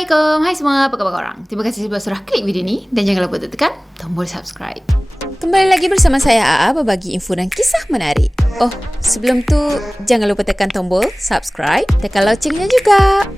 Assalamualaikum, hai semua, apa khabar korang? Terima kasih sebab sudah klik video ni dan jangan lupa untuk tekan tombol subscribe. Kembali lagi bersama saya AA berbagi info dan kisah menarik. Oh, sebelum tu jangan lupa tekan tombol subscribe, tekan loncengnya juga.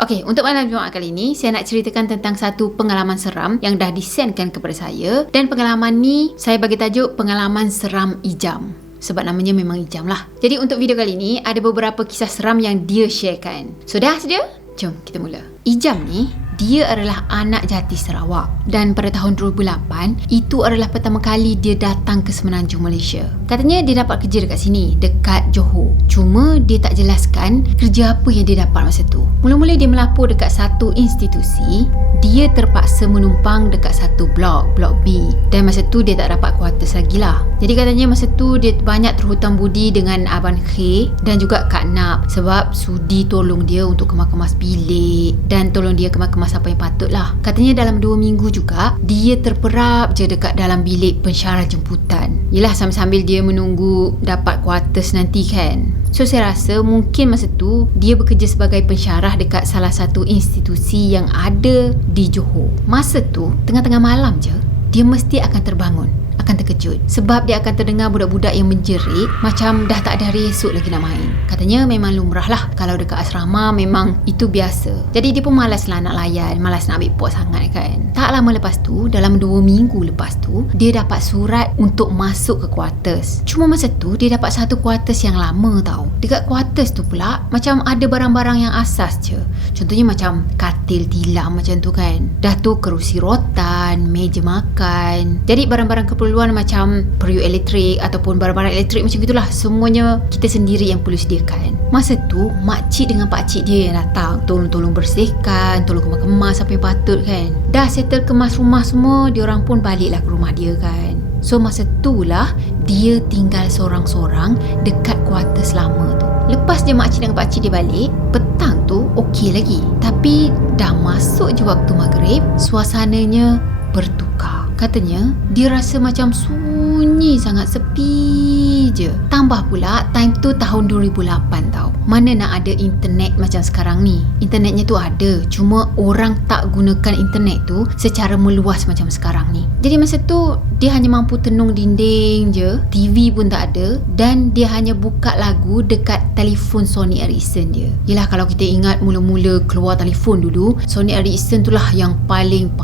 Okey, untuk malam Jumaat kali ini, saya nak ceritakan tentang satu pengalaman seram yang dah disendkan kepada saya. Dan pengalaman ni, saya bagi tajuk pengalaman seram Ijam. Sebab namanya memang Ijam lah. Jadi untuk video kali ni, ada beberapa kisah seram yang dia sharekan. So dah sedia? Jom kita mula. Ijam ni, dia adalah anak jati Sarawak. Dan pada tahun 2008, itu adalah pertama kali dia datang ke Semenanjung Malaysia. Katanya dia dapat kerja dekat sini, dekat Johor. Cuma dia tak jelaskan kerja apa yang dia dapat masa tu. Mula-mula dia melapor dekat satu institusi. Dia terpaksa menumpang dekat satu blok B. Dan masa tu dia tak dapat kuartus lagi lah. Jadi katanya masa tu dia banyak terhutang budi dengan Abang Khe dan juga Kak Nap. Sebab sudi tolong dia untuk kemas-kemas bilik dan tolong dia kemas-kemas apa yang patut lah. Katanya dalam 2 minggu juga dia terperap je dekat dalam bilik pensyarah jemputan. Yelah, sambil-sambil dia menunggu dapat kuartus nanti kan. So saya rasa mungkin masa tu dia bekerja sebagai pensyarah dekat salah satu institusi yang ada di Johor. Masa tu tengah-tengah malam je dia mesti akan terbangun, akan terkejut sebab dia akan terdengar budak-budak yang menjerit macam dah tak ada hari esok lagi nak main. Katanya memang lumrah lah, kalau dekat asrama memang itu biasa. Jadi dia pun malas lah nak layan, malas nak ambil pot sangat kan. Tak lama lepas tu, dalam 2 minggu lepas tu, dia dapat surat untuk masuk ke kuartus. Cuma masa tu dia dapat satu kuartus yang lama tau. Dekat kuartus tu pula macam ada barang-barang yang asas je. Contohnya macam katil tilam macam tu kan. Dah tu kerusi rotan, meja makan. Jadi barang-barang keperluan macam periuk elektrik ataupun barang-barang elektrik macam gitulah, semuanya kita sendiri yang perlu sediakan. Masa tu makcik dengan pakcik dia yang datang, tolong-tolong bersihkan, tolong kemas-kemas apa yang patut kan. Dah settle kemas rumah semua, diorang pun baliklah ke rumah dia kan. So masa tu lah dia tinggal sorang-sorang dekat kuartus lama tu. Lepas je makcik dengan pakcik dia balik, petang tu okey lagi. Tapi dah masuk je waktu maghrib, suasananya bertukar. Katanya dia rasa macam sunyi sangat, sepi je. Tambah pula time tu tahun 2008 tau. Mana nak ada internet macam sekarang ni. Internetnya tu ada, cuma orang tak gunakan internet tu secara meluas macam sekarang ni. Jadi masa tu dia hanya mampu tenung dinding je, TV pun tak ada, dan dia hanya buka lagu dekat telefon Sony Ericsson dia. Yelah, kalau kita ingat mula-mula keluar telefon dulu, Sony Ericsson tu lah yang paling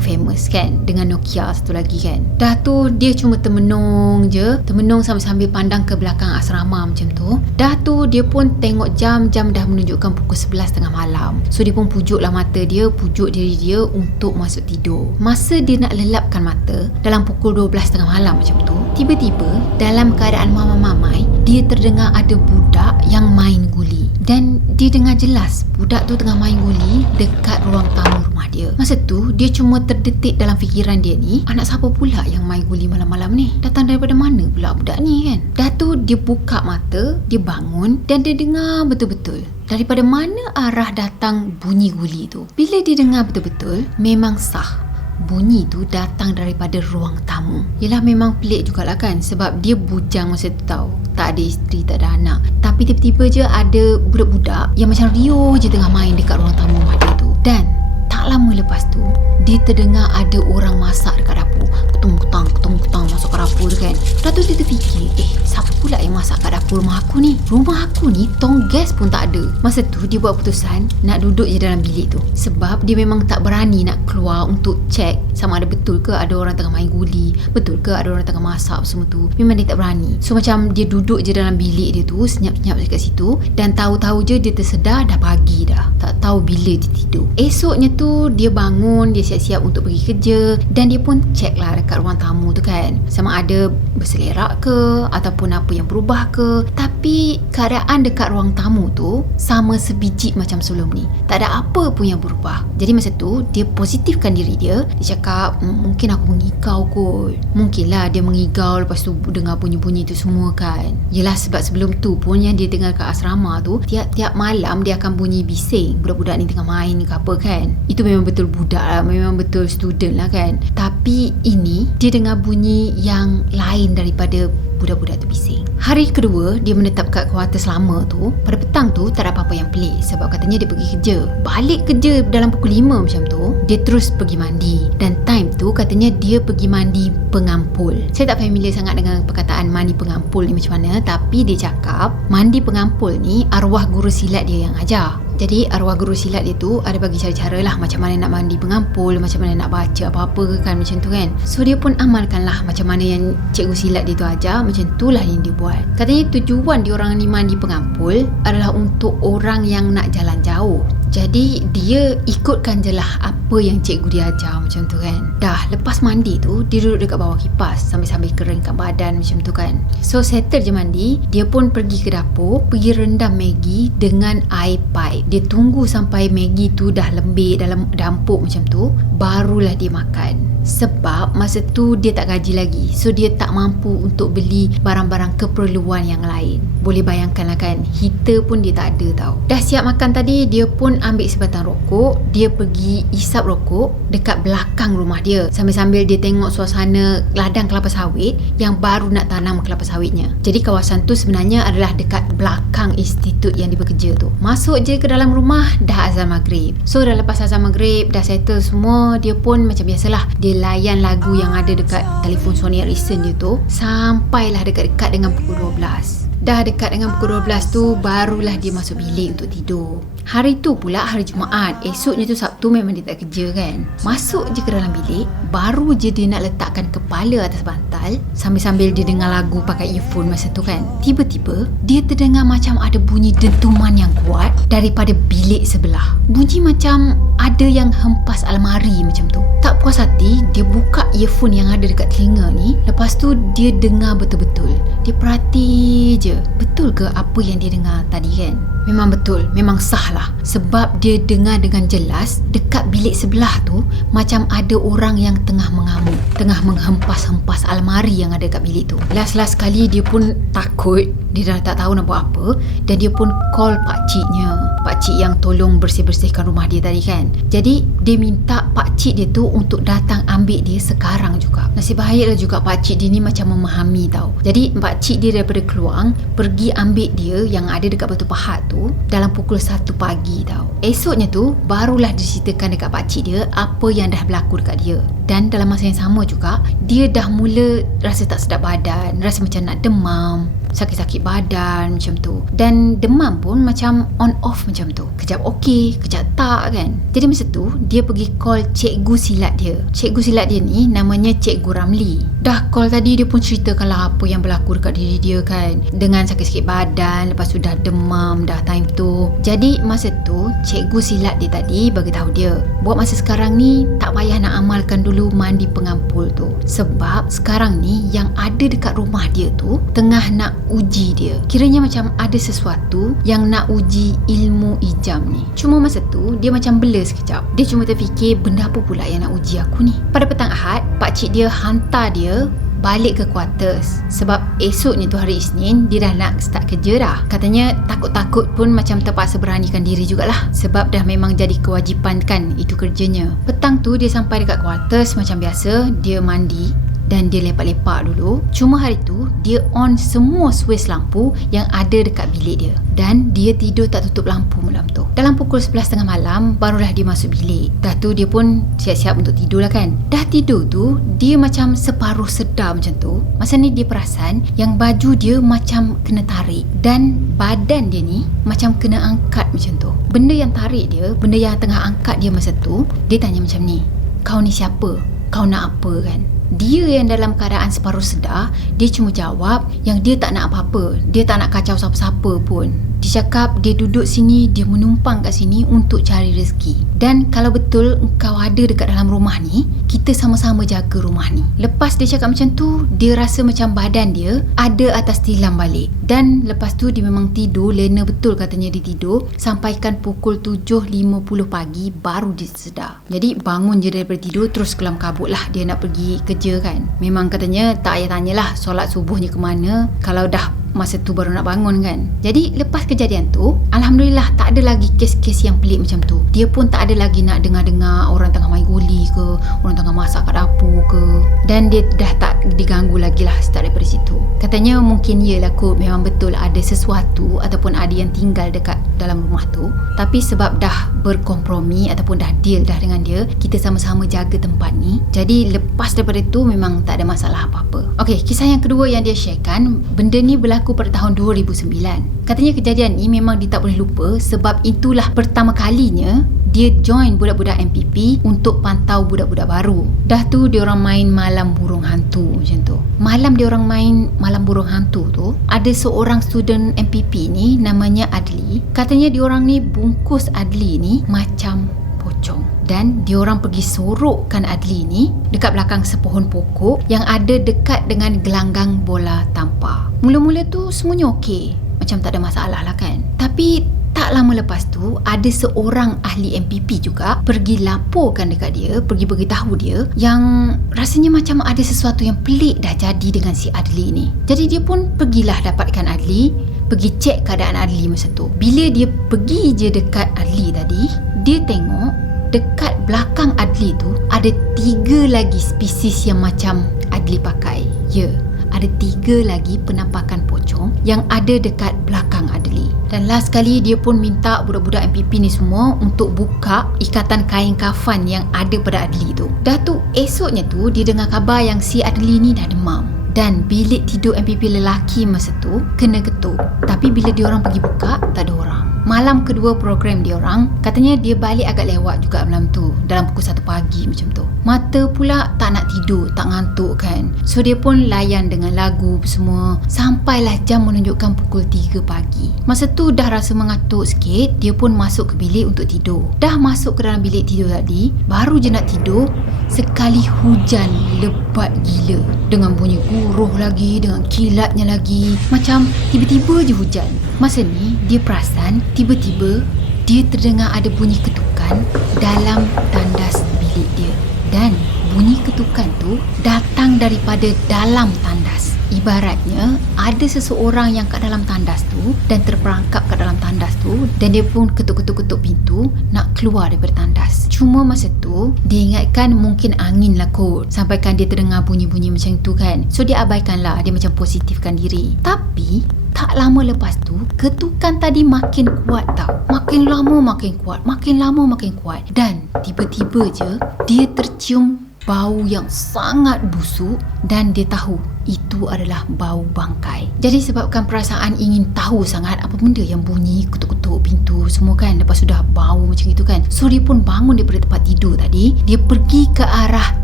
famous kan, dengan Nokia satu lagi kan. Dah tu dia cuma termenung je, termenung sambil pandang ke belakang asrama macam tu. Dah tu dia pun tengok jam dah menunjukkan pukul 11 tengah malam. So dia pun pujuklah mata dia, pujuk diri dia untuk masuk tidur. Masa dia nak lelapkan mata dalam pukul 12 tengah malam macam tu, tiba-tiba dalam keadaan mamai dia terdengar ada budak yang main guli. Dan dia dengar jelas budak tu tengah main guli dekat ruang tamu rumah dia. Masa tu dia cuma terdetik dalam fikiran dia ni, anak siapa pula yang main guli malam-malam ni? Datang daripada mana pula budak ni kan? Dah tu dia buka mata, dia bangun dan dia dengar betul-betul daripada mana arah datang bunyi guli tu. Bila dia dengar betul-betul, memang sah. Bunyi tu datang daripada ruang tamu. Yelah, memang pelik jugalah kan, sebab dia bujang masa tu tau. Tak ada isteri, tak ada anak. Tapi tiba-tiba je ada budak-budak yang macam riuh je tengah main dekat ruang tamu rumah dia tu. Dan tak lama lepas tu, dia terdengar ada orang masak dekat dapur. Ketong-ketong masuk ke dapur tu kan. Lepas tu dia terfikir, siapa pula yang masak kat dapur rumah aku ni? Rumah aku ni tong gas pun tak ada. Masa tu dia buat keputusan nak duduk je dalam bilik tu. Sebab dia memang tak berani nak keluar untuk cek sama ada betul ke ada orang tengah main guli, betul ke ada orang tengah masak semua tu. Memang dia tak berani. So macam dia duduk je dalam bilik dia tu, senyap-senyap dekat situ. Dan tahu-tahu je dia tersedar dah pagi dah. Tak tahu bila dia tidur. Esoknya tu dia bangun, dia siap-siap untuk pergi kerja. Dan dia pun cek lah dekat ruang tamu tu kan, sama ada berselerak ke ataupun apa yang berubah ke. Tapi keadaan dekat ruang tamu tu sama sebiji macam sebelum ni. Tak ada apa pun yang berubah. Jadi masa tu dia positifkan diri dia. Dia cakap, mungkin aku mengigau kot. Mungkinlah dia mengigau lepas tu dengar bunyi-bunyi tu semua kan. Yelah, sebab sebelum tu pun yang dia dengar kat asrama tu, tiap-tiap malam dia akan bunyi bising budak-budak ni tengah main ke apa kan. Itu memang betul budak lah, memang betul student lah kan. Tapi ini dia dengar bunyi yang lain daripada budak-budak tu bising. Hari kedua dia menetap kat kuartus lama tu. Pada petang tu tak ada apa-apa yang pelik, sebab katanya dia pergi kerja. Balik kerja dalam pukul 5 macam tu, dia terus pergi mandi. Dan time tu katanya dia pergi mandi pengampul. Saya tak familiar sangat dengan perkataan mandi pengampul ni macam mana, tapi dia cakap mandi pengampul ni arwah guru silat dia yang ajar. Jadi arwah guru silat dia tu ada bagi cara-cara lah macam mana nak mandi pengampul, macam mana nak baca apa-apa ke kan, macam tu kan. So dia pun amalkan lah macam mana yang cikgu silat dia tu ajar, macam tu lah yang dia buat. Katanya tujuan diorang ni mandi pengampul adalah untuk orang yang nak jalan jauh. Jadi dia ikutkan je lah apa yang cikgu dia ajar, macam tu kan. Dah lepas mandi tu dia duduk dekat bawah kipas sambil-sambil keringkan badan macam tu kan. So settle je mandi, dia pun pergi ke dapur, pergi rendam Maggi dengan air paip. Dia tunggu sampai Maggi tu dah lembik dalam dampuk macam tu, barulah dia makan. Sebab masa tu dia tak gaji lagi, so dia tak mampu untuk beli barang-barang keperluan yang lain. Boleh bayangkan lah kan, heater pun dia tak ada tau. Dah siap makan tadi, dia pun ambil sebatang rokok. Dia pergi isap rokok dekat belakang rumah dia, sambil-sambil dia tengok suasana ladang kelapa sawit yang baru nak tanam kelapa sawitnya. Jadi kawasan tu sebenarnya adalah dekat belakang institut yang dia bekerja tu. Masuk je ke dalam rumah, dah azan maghrib. So dah lepas azan maghrib, dah settle semua, dia pun macam biasalah, dia layan lagu yang ada dekat telefon Sony Ericsson dia tu sampailah dekat-dekat dengan pukul 12. Dah dekat dengan pukul 12 tu, barulah dia masuk bilik untuk tidur. Hari tu pula hari Jumaat. Esoknya tu Sabtu memang dia tak kerja kan. Masuk je ke dalam bilik, baru je dia nak letakkan kepala atas bantal, sambil-sambil dia dengar lagu pakai earphone masa tu kan. Tiba-tiba dia terdengar macam ada bunyi dentuman yang kuat daripada bilik sebelah. Bunyi macam ada yang hempas almari macam tu. Tak puas hati, dia buka earphone yang ada dekat telinga ni. Lepas tu dia dengar betul-betul. Dia perhati je, betul ke apa yang dia dengar tadi kan? Memang betul, memang sah lah. Sebab dia dengar dengan jelas dekat bilik sebelah tu macam ada orang yang tengah mengamuk, tengah menghempas-hempas almari yang ada kat bilik tu. Last kali dia pun takut, dia dah tak tahu nak buat apa, dan dia pun call pakciknya, pakcik yang tolong bersih-bersihkan rumah dia tadi kan. Jadi dia minta pakcik dia tu untuk datang ambil dia sekarang juga. Nasib baiklah juga pakcik dia ni macam memahami tau. Jadi pakcik dia daripada Keluang pergi ambil dia yang ada dekat Batu Pahat tu dalam pukul 1 pagi tau. Esoknya tu barulah diceritakan dekat pakcik dia apa yang dah berlaku dekat dia. Dan dalam masa yang sama juga, dia dah mula rasa tak sedap badan, rasa macam nak demam, sakit-sakit badan macam tu. Dan demam pun macam on off macam tu, kejap okey, kejap tak kan. Jadi masa tu dia pergi call cikgu silat dia. Cikgu silat dia ni namanya Cikgu Ramli. Dah call tadi, dia pun ceritakanlah apa yang berlaku dekat diri dia kan, dengan sakit-sakit badan, lepas tu dah demam dah time tu. Jadi masa tu cikgu silat dia tadi bagi tahu dia, buat masa sekarang ni tak payah nak amalkan dulu mandi pengampul tu, sebab sekarang ni yang ada dekat rumah dia tu tengah nak uji dia. Kiranya macam ada sesuatu yang nak uji ilmu ijam ni. Cuma masa tu dia macam bela sekejap. Dia cuma terfikir, benda apa pula yang nak uji aku ni. Pada petang Ahad, pakcik dia hantar dia balik ke kuartus, sebab esoknya tu hari Isnin dia dah nak start kerja dah. Katanya takut-takut pun macam terpaksa beranikan diri jugalah, sebab dah memang jadi kewajipan kan itu kerjanya. Petang tu dia sampai dekat kuartus macam biasa, dia mandi dan dia lepak-lepak dulu. Cuma hari tu dia on semua switch lampu yang ada dekat bilik dia, dan dia tidur tak tutup lampu malam tu. Dalam pukul 11.30 malam barulah dia masuk bilik. Dah tu dia pun siap-siap untuk tidur lah kan. Dah tidur tu dia macam separuh sedar macam tu. Masa ni dia perasan yang baju dia macam kena tarik, dan badan dia ni macam kena angkat macam tu. Benda yang tarik dia, benda yang tengah angkat dia masa tu, dia tanya macam ni, "Kau ni siapa? Kau nak apa kan?" Dia yang dalam keadaan separuh sedar, dia cuma jawab yang dia tak nak apa-apa, dia tak nak kacau siapa-siapa pun. Dia cakap dia duduk sini, dia menumpang kat sini untuk cari rezeki. Dan kalau betul engkau ada dekat dalam rumah ni, kita sama-sama jaga rumah ni. Lepas dia cakap macam tu, dia rasa macam badan dia ada atas tilam balik. Dan lepas tu dia memang tidur, lena betul katanya dia tidur, sampaikan pukul 7.50 pagi baru dia sedar. Jadi bangun je daripada tidur, terus kelam kabut lah dia nak pergi kerja kan. Memang katanya tak payah tanyalah solat subuhnya ke mana. Kalau dah masa tu baru nak bangun kan. Jadi lepas kejadian tu, Alhamdulillah tak ada lagi kes-kes yang pelik macam tu. Dia pun tak ada lagi nak dengar-dengar orang tengah main guli ke, orang tengah masak kat dapur ke. Dan dia dah tak diganggu lagi lah start daripada situ. Katanya mungkin yelah kot, memang betul ada sesuatu ataupun ada yang tinggal dekat dalam rumah tu. Tapi sebab dah berkompromi ataupun dah deal dah dengan dia, kita sama-sama jaga tempat ni. Jadi lepas daripada tu memang tak ada masalah apa-apa. Okey, kisah yang kedua yang dia sharekan, benda ni berlaku pada tahun 2009. Katanya kejadian ni memang dia tak boleh lupa sebab itulah pertama kalinya dia join budak-budak MPP untuk pantau budak-budak baru. Dah tu dia orang main malam burung hantu macam tu. Malam dia orang main malam burung hantu tu, ada seorang student MPP ni namanya Adli. Katanya dia orang ni bungkus Adli ni macam pocong. Dan diorang pergi sorokkan Adli ni dekat belakang sepohon pokok yang ada dekat dengan gelanggang bola tampar. Mula-mula tu semuanya okey, macam tak ada masalah lah kan. Tapi tak lama lepas tu ada seorang ahli MPP juga pergi laporkan dekat dia, pergi beritahu dia yang rasanya macam ada sesuatu yang pelik dah jadi dengan si Adli ni. Jadi dia pun pergilah dapatkan Adli, pergi cek keadaan Adli masa tu. Bila dia pergi je dekat Adli tadi, dia tengok dekat belakang Adli tu ada 3 lagi spesies yang macam Adli pakai. Ya, ada 3 lagi penampakan pocong yang ada dekat belakang Adli. Dan last kali dia pun minta budak-budak MPP ni semua untuk buka ikatan kain kafan yang ada pada Adli tu. Dah tu esoknya tu dia dengar khabar yang si Adli ni dah demam. Dan bilik tidur MPP lelaki masa tu kena ketuk. Tapi bila diorang pergi buka, tak ada orang. Malam kedua program diorang, katanya dia balik agak lewat juga malam tu, dalam pukul 1 pagi macam tu. Mata pula tak nak tidur, tak ngantuk kan. So dia pun layan dengan lagu semua sampailah jam menunjukkan pukul 3 pagi. Masa tu dah rasa mengantuk sikit, dia pun masuk ke bilik untuk tidur. Dah masuk ke dalam bilik tidur tadi, baru je nak tidur, sekali hujan lebat gila. Dengan bunyi guruh lagi, dengan kilatnya lagi. Macam tiba-tiba je hujan. Masa ni dia perasan tiba-tiba dia terdengar ada bunyi ketukan dalam tandas bilik dia. Dan bunyi ketukan tu datang daripada dalam tandas. Ibaratnya ada seseorang yang kat dalam tandas tu dan terperangkap kat dalam tandas tu, dan dia pun ketuk-ketuk pintu nak keluar daripada tandas. Cuma masa tu dia ingatkan mungkin angin lah kot, sampaikan dia terdengar bunyi-bunyi macam tu kan. So dia abaikan lah, dia macam positifkan diri. Tapi tak lama lepas tu ketukan tadi makin kuat tau. Makin lama makin kuat, makin lama makin kuat. Dan tiba-tiba je dia tercium bau yang sangat busuk dan dia tahu itu adalah bau bangkai. Jadi sebabkan perasaan ingin tahu sangat apa benda yang bunyi ketuk-ketuk pintu semua kan, lepas sudah bau macam itu kan. So dia pun bangun daripada tempat tidur tadi, dia pergi ke arah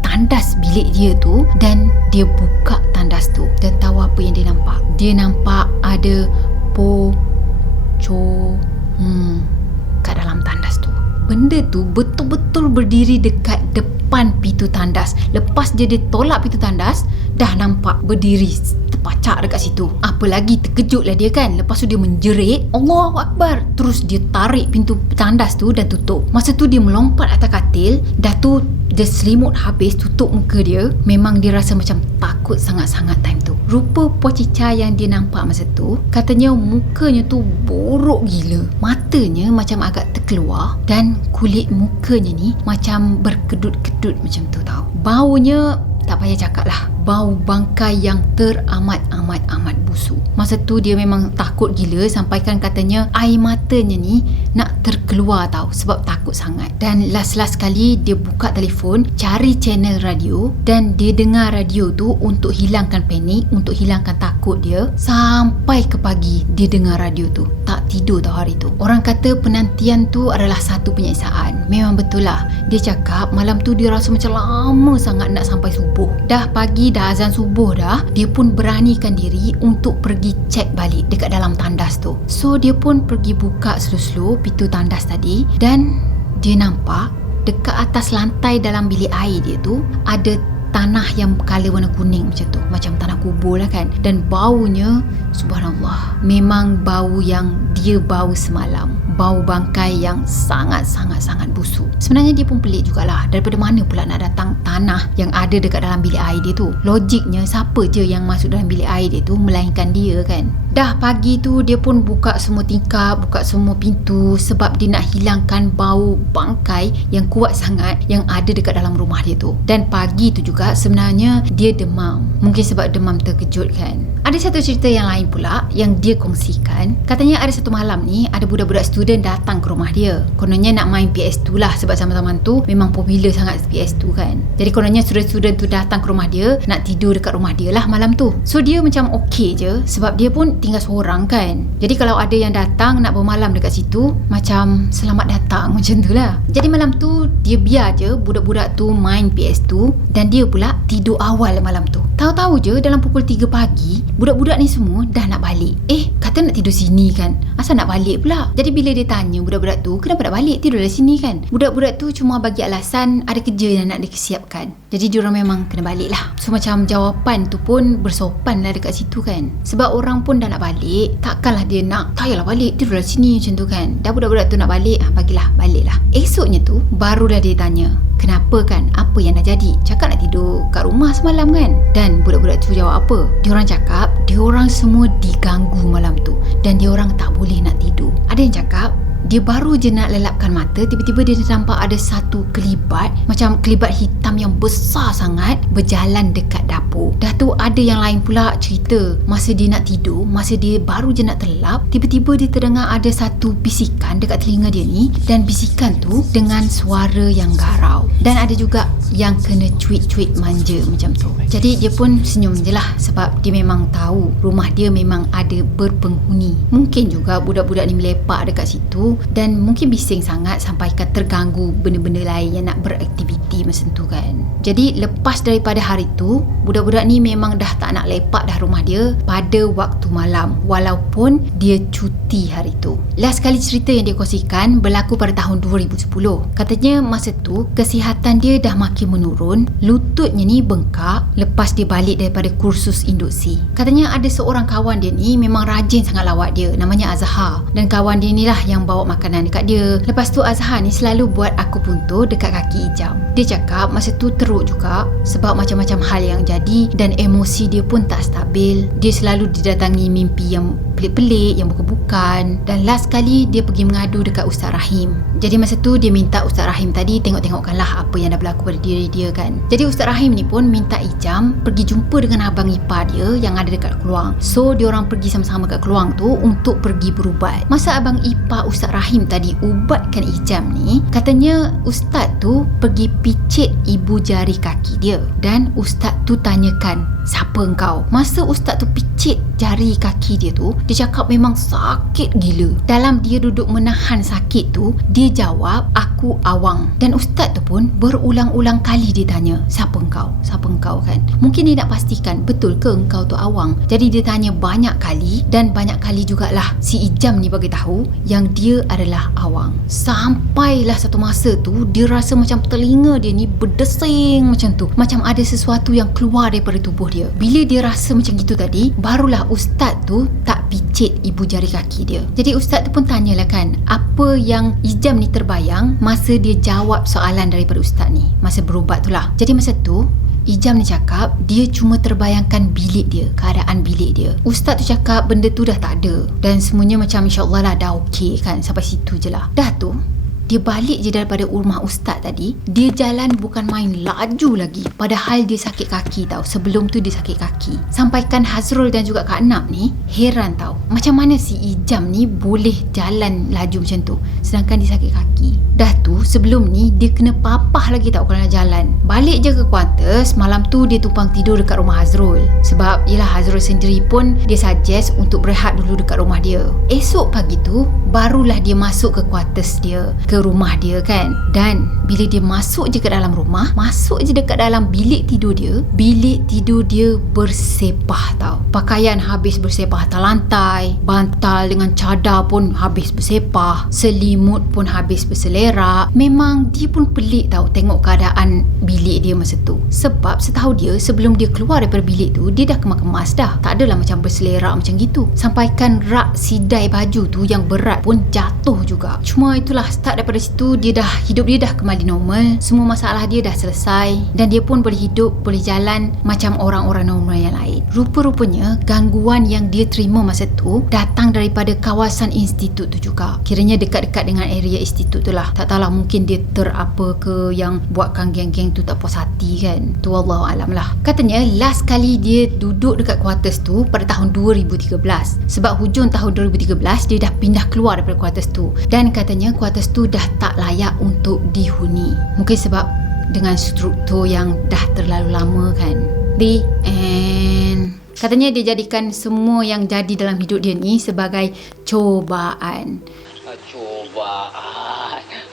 tandas bilik dia tu dan dia buka tandas tu. Dan tahu apa yang dia nampak? Dia nampak ada pocong kat dalam tandas tu. Benda tu betul-betul berdiri dekat depan pintu tandas. Lepas dia tolak pintu tandas, dah nampak berdiri terpacak dekat situ. Apa lagi terkejutlah dia kan. Lepas tu dia menjerit, Allahu Akbar. Terus dia tarik pintu tandas tu dan tutup. Masa tu dia melompat atas katil. Dah tu dia selimut habis, tutup muka dia. Memang dia rasa macam takut sangat-sangat time tu. Rupa Pocica yang dia nampak masa tu, katanya mukanya tu borok gila. Matanya macam agak terkeluar dan kulit mukanya ni macam berkedut-kedut macam tu tau. Baunya tak payah cakap lah, bau bangkai yang teramat-amat busuk. Masa tu dia memang takut gila, sampaikan katanya air matanya ni nak terkeluar tau sebab takut sangat. Dan last kali dia buka telefon, cari channel radio dan dia dengar radio tu untuk hilangkan panik, untuk hilangkan takut dia. Sampai ke pagi dia dengar radio tu, tak tidur tau hari tu. Orang kata penantian tu adalah satu penyiksaan. Memang betul lah, dia cakap malam tu dia rasa macam lama sangat nak sampai subuh. Dah pagi, dah azan subuh dah, dia pun beranikan diri untuk pergi cek balik dekat dalam tandas tu. So dia pun pergi buka slow-slow pintu tandas tadi dan dia nampak dekat atas lantai dalam bilik air dia tu ada tanah yang bercolour warna kuning macam tu, macam tanah kubur lah kan. Dan baunya subhanallah, memang bau yang dia bau semalam, bau bangkai yang sangat-sangat busuk. Sebenarnya dia pun pelik jugalah, daripada mana pula nak datang tanah yang ada dekat dalam bilik air dia tu. Logiknya siapa je yang masuk dalam bilik air dia tu melainkan dia kan. Dah pagi tu dia pun buka semua tingkap, buka semua pintu sebab dia nak hilangkan bau bangkai yang kuat sangat yang ada dekat dalam rumah dia tu. Dan pagi tu juga sebenarnya dia demam. Mungkin sebab demam terkejut kan. Ada satu cerita yang lain pula yang dia kongsikan. Katanya ada satu malam ni ada budak-budak student datang ke rumah dia. Kononnya nak main PS2 lah, sebab zaman-zaman tu memang popular sangat PS2 kan. Jadi kononnya student-student tu datang ke rumah dia, nak tidur dekat rumah dia lah malam tu. So dia macam okey je sebab dia pun tinggal seorang kan. Jadi kalau ada yang datang nak bermalam dekat situ, macam selamat datang macam tu lah. Jadi malam tu dia biar je budak-budak tu main PS2 dan dia pula tidur awal malam tu. Tahu-tahu je dalam pukul 3 pagi budak-budak ni semua dah nak balik. Kata nak tidur sini kan, asal nak balik pula? Jadi bila dia tanya budak-budak tu kenapa nak balik, tidur dari sini kan, budak-budak tu cuma bagi alasan ada kerja yang nak disiapkan. Jadi diorang memang kena balik lah. So macam jawapan tu pun bersopan lah dekat situ kan. Sebab orang pun dah nak balik, takkanlah dia nak tak payahlah balik, tidur dari sini macam tu kan. Dah budak-budak tu nak balik, bagilah balik lah. Esoknya tu barulah dia tanya kenapa kan, apa yang dah jadi. Cakap nak tidur kat rumah semalam kan. Dan budak-budak tu jawab apa? Diorang cakap diorang semua diganggu malam tu dan diorang tak boleh nak tidur. Ada yang cakap dia baru je nak lelapkan mata, tiba-tiba dia nampak ada satu kelibat, macam kelibat hitam yang besar sangat berjalan dekat dapur. Dah tu ada yang lain pula cerita masa dia nak tidur, masa dia baru je nak terlap, tiba-tiba dia terdengar ada satu bisikan dekat telinga dia ni, dan bisikan tu dengan suara yang garau. Dan ada juga yang kena cuit-cuit manja macam tu. Jadi dia pun senyum je lah sebab dia memang tahu rumah dia memang ada berpenghuni. Mungkin juga budak-budak ni melepak dekat situ dan mungkin bising sangat sampai terganggu benda-benda lain yang nak beraktiviti macam tu kan. Jadi lepas daripada hari tu, budak-budak ni memang dah tak nak lepak dah rumah dia pada waktu malam walaupun dia cuti hari tu. Last kali cerita yang dia kongsikan berlaku pada tahun 2010. Katanya masa tu kesihatan dia dah makin menurun, lututnya ni bengkak lepas dia balik daripada kursus induksi. Katanya ada seorang kawan dia ni memang rajin sangat lawat dia, namanya Azhar, dan kawan dia ni lah yang bawa makanan dekat dia. Lepas tu Azhar ni selalu buat akupuntur dekat kaki Ijam. Dia cakap masa tu teruk juga sebab macam-macam hal yang jadi dan emosi dia pun tak stabil. Dia selalu didatangi mimpi yang pelik-pelik, yang bukan-bukan, dan last kali dia pergi mengadu dekat Ustaz Rahim. Jadi masa tu dia minta Ustaz Rahim tadi tengok-tengokkanlah apa yang dah berlaku pada diri dia kan. Jadi Ustaz Rahim ni pun minta Ijam pergi jumpa dengan abang ipar dia yang ada dekat Keluang. So diorang pergi sama-sama kat Keluang tu untuk pergi berubat. Masa abang ipar Ustaz Rahim tadi ubatkan Ijam ni, katanya ustaz tu pergi picit ibu jari kaki dia dan ustaz tu tanyakan, siapa engkau? Masa ustaz tu picit jari kaki dia tu, dia cakap memang sakit gila. Dalam dia duduk menahan sakit tu, dia jawab, aku Awang. Dan ustaz tu pun berulang-ulang kali dia tanya, siapa engkau? Siapa engkau kan? Mungkin dia nak pastikan betul ke engkau tu Awang. Jadi dia tanya banyak kali dan banyak kali jugalah si Ijam ni bagi tahu yang dia adalah Awang. Sampailah satu masa tu dia rasa macam telinga dia ni berdesing macam tu, macam ada sesuatu yang keluar daripada tubuh dia. Bila dia rasa macam gitu tadi, barulah ustaz tu tak picit ibu jari kaki dia. Jadi ustaz tu pun tanyalah kan, apa yang Ijam ni terbayang masa dia jawab soalan daripada ustaz ni masa berubat tu lah. Jadi masa tu Ijam ni cakap dia cuma terbayangkan bilik dia, keadaan bilik dia. Ustaz tu cakap benda tu dah tak ada dan semuanya macam insyaAllah lah dah okey kan, sampai situ je lah. Dah tu dia balik je daripada rumah ustaz tadi, dia jalan bukan main laju lagi, padahal dia sakit kaki tau. Sebelum tu dia sakit kaki. Sampaikan Hazrul dan juga Kak Nap ni heran tau, macam mana si Ijam ni boleh jalan laju macam tu sedangkan dia sakit kaki. Dah tu sebelum ni dia kena papah lagi tau kalau nak jalan. Balik je ke Qantas, malam tu dia tumpang tidur dekat rumah Hazrul sebab yelah Hazrul sendiri pun dia suggest untuk berehat dulu dekat rumah dia. Esok pagi tu barulah dia masuk ke Qantas dia, ke ke rumah dia kan. Dan bila dia masuk je ke dalam rumah, masuk je dekat dalam bilik tidur dia bersepah tau. Pakaian habis bersepah atas lantai, bantal dengan cadar pun habis bersepah, selimut pun habis berselerak. Memang dia pun pelik tau tengok keadaan bilik dia masa tu. Sebab setahu dia, sebelum dia keluar daripada bilik tu, dia dah kemas-kemas dah. Tak adalah macam berselerak macam gitu. Sampaikan rak sidai baju tu yang berat pun jatuh juga. Cuma itulah, start daripada situ hidup dia dah kembali normal. Semua masalah dia dah selesai dan dia pun boleh hidup, boleh jalan macam orang-orang normal yang lain. Rupa-rupanya gangguan yang dia terima masa tu datang daripada kawasan institut tu juga. Kiranya dekat-dekat dengan area institut tu lah. Tak tahulah, mungkin dia terapa ke yang buatkan geng-geng tu tak puas hati kan. Tu Wallahualam lah. Katanya last kali dia duduk dekat quarters tu pada tahun 2013. Sebab hujung tahun 2013 dia dah pindah keluar daripada quarters tu. Dan katanya quarters tu dah tak layak untuk dihuni. Mungkin sebab dengan struktur yang dah terlalu lama kan. The end. Katanya dia jadikan semua yang jadi dalam hidup dia ni sebagai cobaan.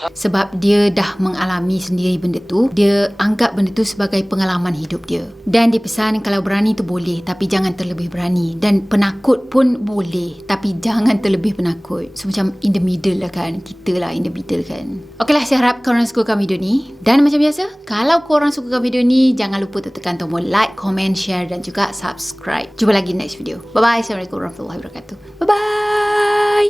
Sebab dia dah mengalami sendiri benda tu, dia anggap benda tu sebagai pengalaman hidup dia. Dan dia pesan kalau berani tu boleh, tapi jangan terlebih berani. Dan penakut pun boleh, tapi jangan terlebih penakut. So macam in the middle lah kan. Kita lah in the middle kan. Okey lah, saya harap korang sukakan video ni. Dan macam biasa, kalau korang sukakan video ni, jangan lupa tekan tombol like, comment, share dan juga subscribe. Jumpa lagi next video. Bye bye. Assalamualaikum warahmatullahi wabarakatuh. Bye bye.